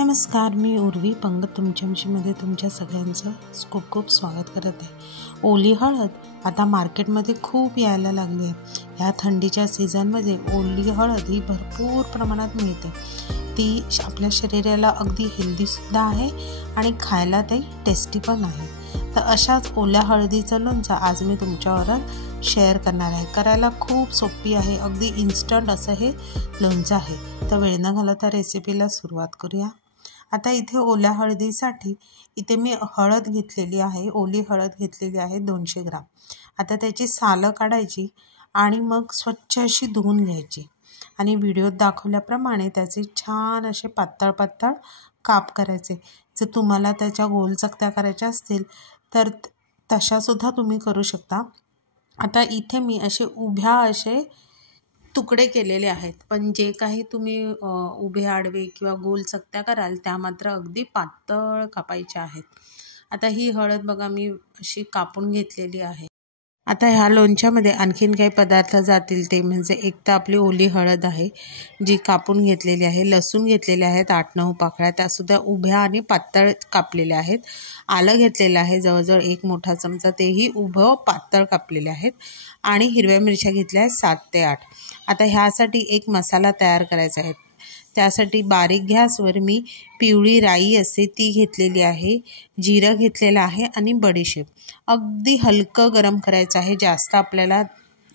नमस्कार, मी उर्वी पंगत तुमच्यामध्ये तुमच्या सगळ्यांचं खूप खूप स्वागत करत आहे। ओली हळद आता मार्केटमध्ये खूप यायला लागली आहे। ह्या थंडीच्या सीझनमध्ये ओली हळद ही भरपूर प्रमाणात मिळते। ती आपल्या शरीराला अगदी हेल्दीसुद्धा आहे आणि खायला ते टेस्टी पण आहे। तर अशाच ओल्या हळदीचं लोणचं आज मी तुमच्यावर शेअर करणार आहे। करायला खूप सोपी आहे, अगदी इन्स्टंट असं हे लोणचं आहे। तर वेळ न घालवता रेसिपीला सुरुवात करूया। आता इथे ओल्या हळदीसाठी इथे मी हळद घेतलेली आहे, ओली हळद घेतलेली आहे 200 ग्राम। आता त्याची सालं काढायची आणि मग स्वच्छ अशी धुवून घ्यायची आणि व्हिडिओत दाखवल्याप्रमाणे त्याचे छान असे पातळ पातळ काप करायचे। जर तुम्हाला त्याच्या गोल चकत्या करायच्या असतील तर तशासुद्धा तुम्ही करू शकता। आता इथे मी असे उभ्या असे तुकडे केलेले आहेत, पण जे काही तुम्ही उभे आडवे किंवा गोल चकत्या कराल त्या मात्र अगदी पातळ कापायच्या आहेत। आता ही हळद बघा मी अशी कापून घेतलेली आहे। आता ह्या लोणच्यामध्ये आणखीन काही पदार्थ जातील ते म्हणजे एक तर आपली ओली हळद आहे जी कापून घेतलेली आहे, लसूण घेतलेले आहेत 8-9 पाकळ्या, त्यासुद्धा उभ्या आणि पातळ कापलेल्या आहेत। आलं घेतलेलं आहे जवळजवळ 1 मोठा चमचा, तेही उभं पातळ कापलेले आहेत आणि हिरव्या मिरच्या घेतल्या आहेत 7 ते 8। आता ह्यासाठी एक मसाला तयार करायचा आहे। त्यासाठी बारीक गॅसवर मी पिवळी राई असते ती घेतलेली आहे, जिरं घेतलेलं आहे आणि बडीशेप अगदी हलकं गरम करायचं आहे, जास्त आपल्याला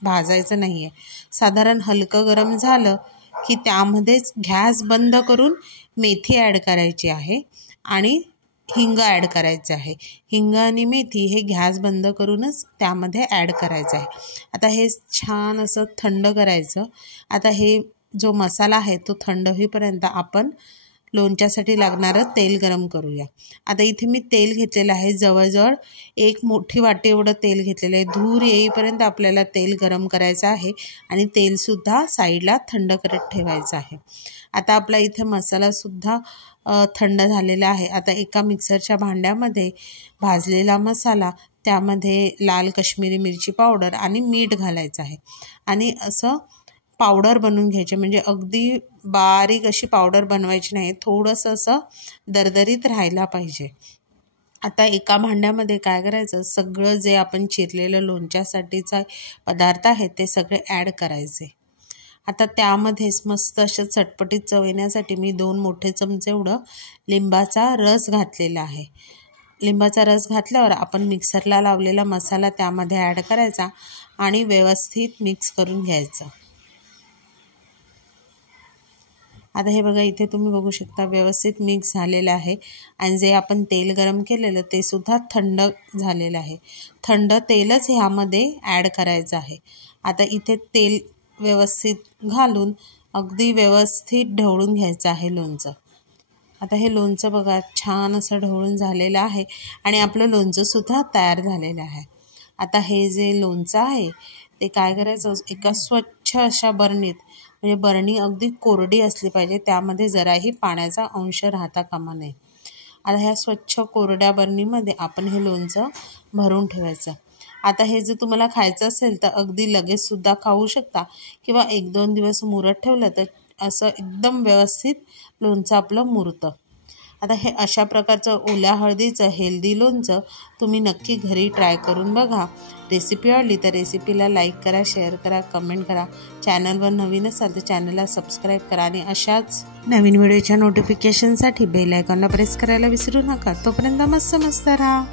भाजायचं नाही आहे। साधारण हलकं गरम झालं की त्यामध्येच गॅस बंद करून मेथी ॲड करायची आहे आणि हिंग ॲड करायचं आहे। हिंग आणि मेथी हे गॅस बंद करूनच त्यामध्ये ॲड करायचं आहे। आता हे छान असं थंड करायचं। आता हे जो मसाला आहे तो थंड होईपर्यंत आपण लोणच्यासाठी लागणारं तेल गरम करूया। आता इथे मी तेल घेतलेलं आहे, जवळजवळ 1 मोठी वाटी एवढं तेल घेतलेलं आहे। धूर येईपर्यंत आपल्याला तेल गरम करायचं आहे आणि तेलसुद्धा साईडला थंड करत ठेवायचं आहे। आता आपला इथे मसालासुद्धा थंड झालेला आहे। आता एका मिक्सरच्या भांड्यामध्ये भाजलेला मसाला, त्यामध्ये लाल काश्मीरी मिरची पावडर आणि मीठ घालायचं आहे आणि असं पावडर बनवून घ्यायचे, म्हणजे अगदी बारीक अशी पावडर बनवायची नाही, थोडंसं असं दरदरीत राहायला पाहिजे। आता एका भांड्यामध्ये काय करायचं, सगळं जे आपण चिरलेलं लोणच्यासाठीचा पदार्थ आहे ते सगळे ॲड करायचे। आता त्यामध्येच मस्त अशा चटपटीत चव येण्यासाठी मी 2 मोठे चमचे एवढं लिंबाचा रस घातलेला आहे। लिंबाचा रस घातल्यावर आपण मिक्सरला लावलेला मसाला त्यामध्ये ॲड करायचा आणि व्यवस्थित मिक्स करून घ्यायचं। आता हे बघा इथे तुम्ही बघू शकता व्यवस्थित मिक्स झालेलं आहे आणि जे आपण तेल गरम केलेलं ते सुद्धा थंड झालेलं आहे। थंड तेलच ह्यामध्ये ॲड करायचं आहे। आता इथे तेल व्यवस्थित घालून अगदी व्यवस्थित ढवळून घ्यायचं आहे लोणचं। आता हे लोणचं बघा छान असं ढवळून झालेलं आहे आणि आपलं लोणचंसुद्धा तयार झालेलं आहे। आता हे जे लोणचं आहे ते काय करायचं, एका स्वच्छ अशा बरणीत, म्हणजे बरणी अगदी कोरडी असली पाहिजे, त्यामध्ये जराही पाण्याचा अंश राहता कामा नये। आता ह्या स्वच्छ कोरड्या बरणीमध्ये आपण हे लोणचं भरून ठेवायचं। आता हे जर तुम्हाला खायचं असेल तर अगदी लगेचसुद्धा खाऊ शकता किंवा 1-2 दिवस मुरत ठेवलं तर असं एकदम व्यवस्थित लोणचं आपलं मुरतं। आता हे अशा प्रकारचं ओल्या हळदीचं हेल्दी लोणचं तुम्ही नक्की घरी ट्राय करून बघा। रेसिपी आवडली तर रेसिपीला लाईक करा, शेअर करा, कमेंट करा। चॅनलवर नवीन असाल तर चॅनलला सबस्क्राईब करा आणि अशाच नवीन व्हिडिओच्या नोटिफिकेशनसाठी बेल आयकॉनला प्रेस करायला विसरू नका। तोपर्यंत मस्त राहा।